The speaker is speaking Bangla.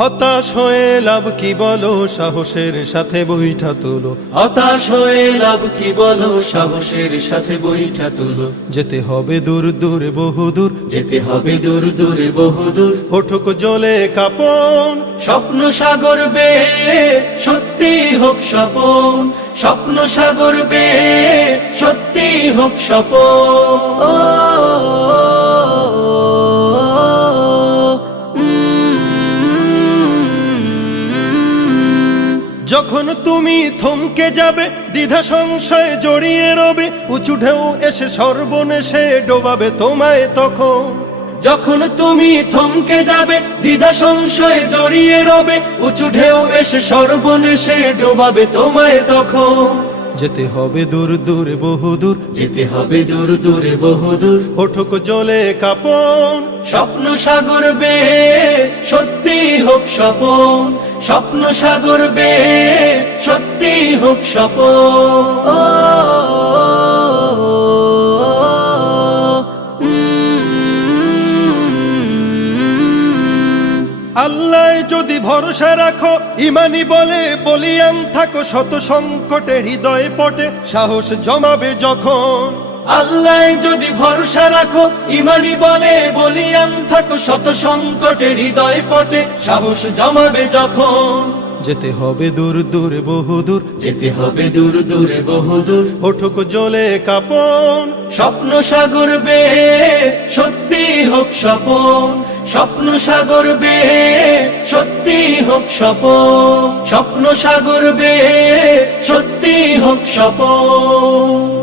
হতাশ হয়ে লাভ কি বলো, সাহসের সাথে বইটা তোলো। হতাশ হয়ে লাভ কি বলো, সাহসের সাথে বইটা তুলো। যেতে হবে দূর দূর বহুদূর, যেতে হবে দূর দূরে বহুদূর। ওঠুক জ্বলে কাঁপন, স্বপ্ন সাগর বেয়ে সত্যি হোক স্বপন। স্বপ্ন সাগর বেয়ে সত্যি হোক স্বপন। যখন তুমি থমকে যাবে, দ্বিধা সংশয়ে জড়িয়ে রবে, উঁচু ঢেউ এসে সর্বনেশে ডোবাবে তোমায় তখন। যখন তুমি থমকে যাবে, দ্বিধা সংশয়ে জড়িয়ে রবে, উঁচু ঢেউ এসে সর্বনেশে ডোবাবে তোমায় তখন। যেতে হবে দূর দূর বহুদূর, যেতে হবে দূর দূরে বহুদূর। ওঠুক জ্বলে কাঁপন, স্বপ্ন সাগর বেয়ে সত্যি হোক স্বপন। স্বপ্ন সাগর বেয়ে সত্যি হোক স্বপন। আল্লাহ যদি ভরসা রাখো, ইমানি বলে বলিয়ান থাকো, শত সংকটে হৃদয় পটে সাহস জমাবে যখন। আল্লাহ যদি ভরসা রাখো, ইমানি বলে বলিয়ান থাকো, শত সংকটে হৃদয় পটে সাহস জমাবে যখন। যেতে হবে দূর দূর বহুদূর, যেতে হবে দূর দূরে বহুদূর। ওঠুক জ্বলে কাঁপন, স্বপ্ন সাগর বেয়ে সত্যি হোক স্বপন। স্বপ্ন সাগর বেয়ে সত্যি হোক স্বপন। স্বপ্ন সাগর বেয়ে সত্যি হোক স্বপন।